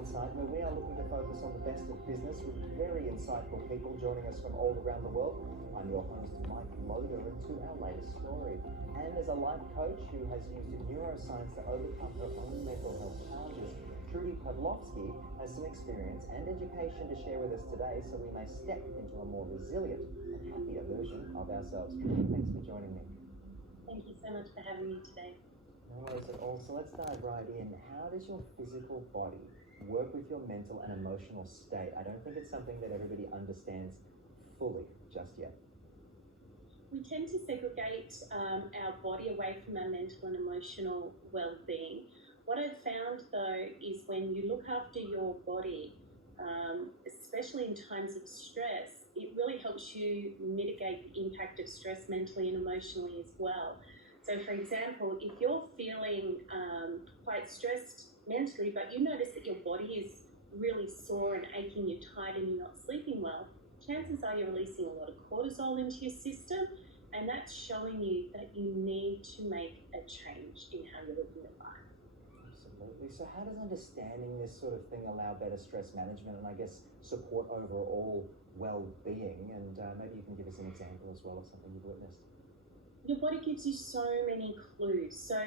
Insight, where we are looking to focus on the best of business with very insightful people joining us from all around the world. I'm your host, Mike Loder, and to our latest story. And as a life coach who has used neuroscience to overcome her own mental health challenges, Trudy Pavlovsky has some experience and education to share with us today so we may step into a more resilient and happier version of ourselves. Trudy, thanks for joining me. Thank you so much for having me today. No worries at all. So let's dive right in. How does your physical body work with your mental and emotional state? I don't think it's something that everybody understands fully just yet. We tend to segregate our body away from our mental and emotional well-being. What I've found though is when you look after your body, especially in times of stress, it really helps you mitigate the impact of stress mentally and emotionally as well. So for example, if you're feeling quite stressed mentally, but you notice that your body is really sore and aching, you're tired and you're not sleeping well, chances are you're releasing a lot of cortisol into your system, and that's showing you that you need to make a change in how you're living your life. Absolutely. So how does understanding this sort of thing allow better stress management and I guess support overall well-being? And maybe you can give us an example as well of something you've witnessed. Your body gives you so many clues. So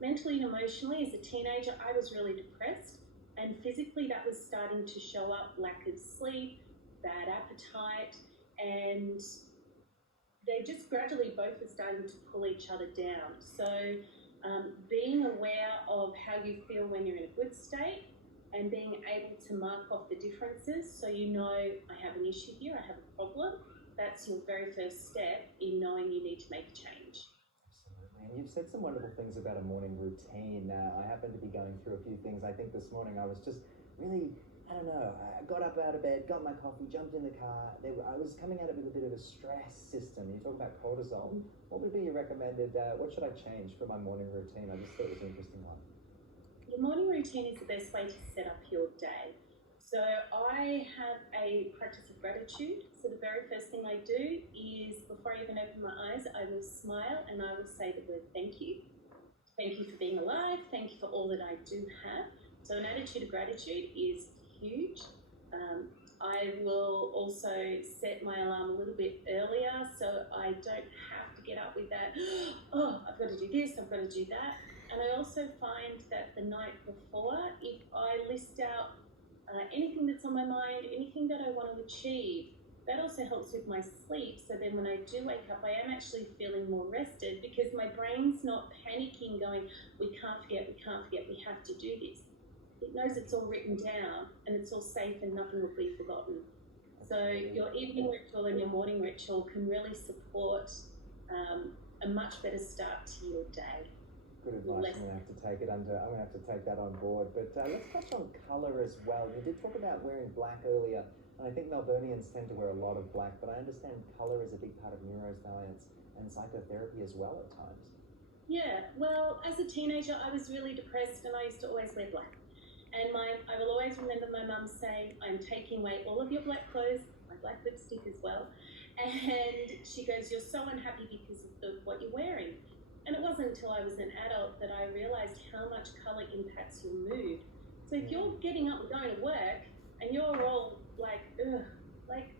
mentally and emotionally, as a teenager, I was really depressed, and physically that was starting to show up: lack of sleep, bad appetite, and they just gradually both were starting to pull each other down. So being aware of how you feel when you're in a good state and being able to mark off the differences so you know, I have an issue here, I have a problem, that's your very first step in knowing you need to make a change. Absolutely. And you've said some wonderful things about a morning routine. I happen to be going through a few things. I think this morning I was just really, I got up out of bed, got my coffee, jumped in the car. I was coming at it with a bit of a stress system. You talk about cortisol. What would be your recommended, what should I change for my morning routine? I just thought it was an interesting one. Your morning routine is the best way to set up your day. So I have a practice of gratitude. So the very first thing I do is, before I even open my eyes, I will smile and I will say the word thank you. Thank you for being alive. Thank you for all that I do have. So an attitude of gratitude is huge. I will also set my alarm a little bit earlier so I don't have to get up with that, oh, I've got to do this, I've got to do that. And I also find that the night before, if I list out anything that's on my mind, anything that I want to achieve, that also helps with my sleep. So then when I do wake up, I am actually feeling more rested because my brain's not panicking going, we can't forget, we have to do this. It knows it's all written down and it's all safe and nothing will be forgotten. So your evening ritual and your morning ritual can really support a much better start to your day. Good advice. I'm going to have to take that on board. But let's touch on colour as well. You did talk about wearing black earlier, and I think Melburnians tend to wear a lot of black, but I understand colour is a big part of neuroscience and psychotherapy as well at times. Yeah, well, as a teenager, I was really depressed and I used to always wear black. And I will always remember my mum saying, I'm taking away all of your black clothes, my black lipstick as well. And she goes, you're so unhappy because of what you're wearing. And it wasn't until I was an adult that I realised how much colour impacts your mood. So if you're getting up and going to work and you're all like, ugh, like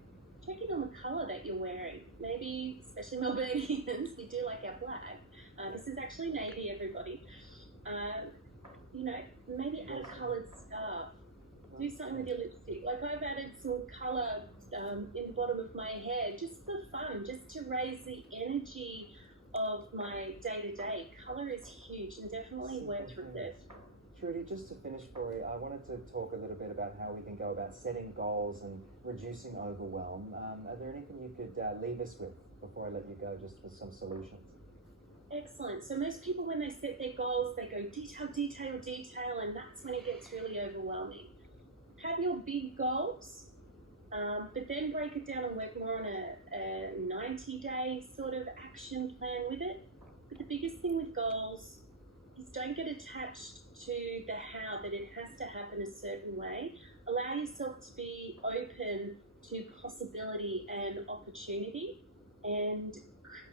check in on the colour that you're wearing. Maybe, especially Melburnians, we do like our black. This is actually navy, everybody. Maybe add a coloured scarf. Do something with your lipstick. Like I've added some colour in the bottom of my hair just for fun, just to raise the energy of my day-to-day. Colour is huge and definitely worth research. Trudy, just to finish for you, I wanted to talk a little bit about how we can go about setting goals and reducing overwhelm. Are there anything you could leave us with before I let you go, just with some solutions? Excellent. So most people, when they set their goals, they go detail, and that's when it gets really overwhelming. Have your big goals, but then break it down and work more on a 90-day sort of action plan with it. But the biggest thing with goals is don't get attached to the how, that it has to happen a certain way. Allow yourself to be open to possibility and opportunity, and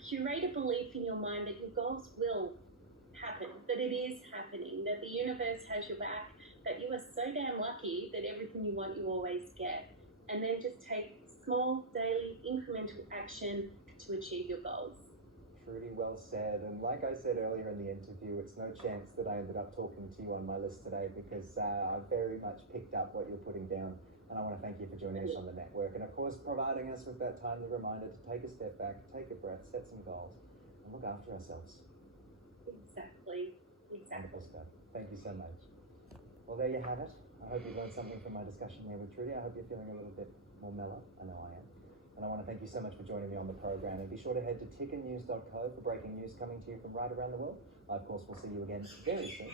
curate a belief in your mind that your goals will happen, that it is happening, that the universe has your back, that you are so damn lucky that everything you want you always get. And then just take small, daily, incremental action to achieve your goals. Trudy, well said. And like I said earlier in the interview, it's no chance that I ended up talking to you on my list today, because I very much picked up what you're putting down. And I want to thank you for joining us on the network, and of course providing us with that timely reminder to take a step back, take a breath, set some goals, and look after ourselves. Exactly. Wonderful stuff. Thank you so much. Well, there you have it. I hope you learned something from my discussion there with Trudy. I hope you're feeling a little bit more mellow. I know I am. And I want to thank you so much for joining me on the program. And be sure to head to tickernews.co for breaking news coming to you from right around the world. I, of course, will see you again very soon.